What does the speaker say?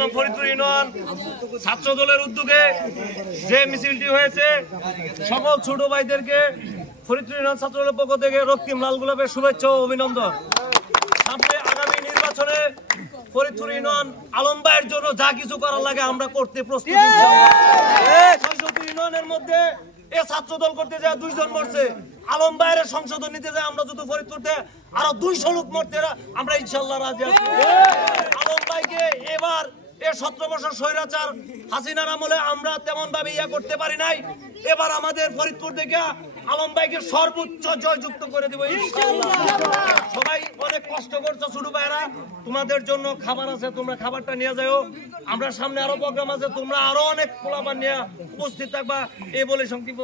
নং ফরিদপুর ইউনিয়ন ছাত্র দলের উদ্যোগে যে মিছিলটি হয়েছে, সকল ছোট ভাইদেরকে ফরিদপুর ইউনিয়ন ছাত্র দলের পক্ষ থেকে রক্তিম লাল গোলাপের শুভেচ্ছা ও অভিনন্দন। সামনে আগামী নির্বাচনে ফরিদপুর ইউনিয়ন আলম ভাইয়ের জন্য যা কিছু করার লাগে আমরা করতে প্রস্তুত। ইউনিয়নের মধ্যে এ ছাত্র দল করতে যায় 2 জন মরছে, আলম ভাইয়ের সংশোধন নিতে যায় আমরা যদি ফরিদপুরতে আরো 200 লোক মরতে আমরা ইনশাল্লাহ রাজি আছি। আলম ভাইকে এবার 17 বছর স্বৈরাচার হাসিনার আমলে আমরা তেমন ভাবে করতে পারি নাই, এবার আমাদের ফরিদপুর থেকে আলম ভাইকে সর্বোচ্চ জয়যুক্ত করে দেব ইনশাআল্লাহ। সবাই অনেক কষ্ট করছো ছোট ভাইরা, তোমাদের জন্য খাবার আছে, তোমরা খাবারটা নিয়ে যাও। আমরা সামনে আরো প্রোগ্রাম আছে, তোমরা আরো অনেক পোলাপান নিয়ে উপস্থিত থাকবা। এই বলে সংক্ষিপ্ত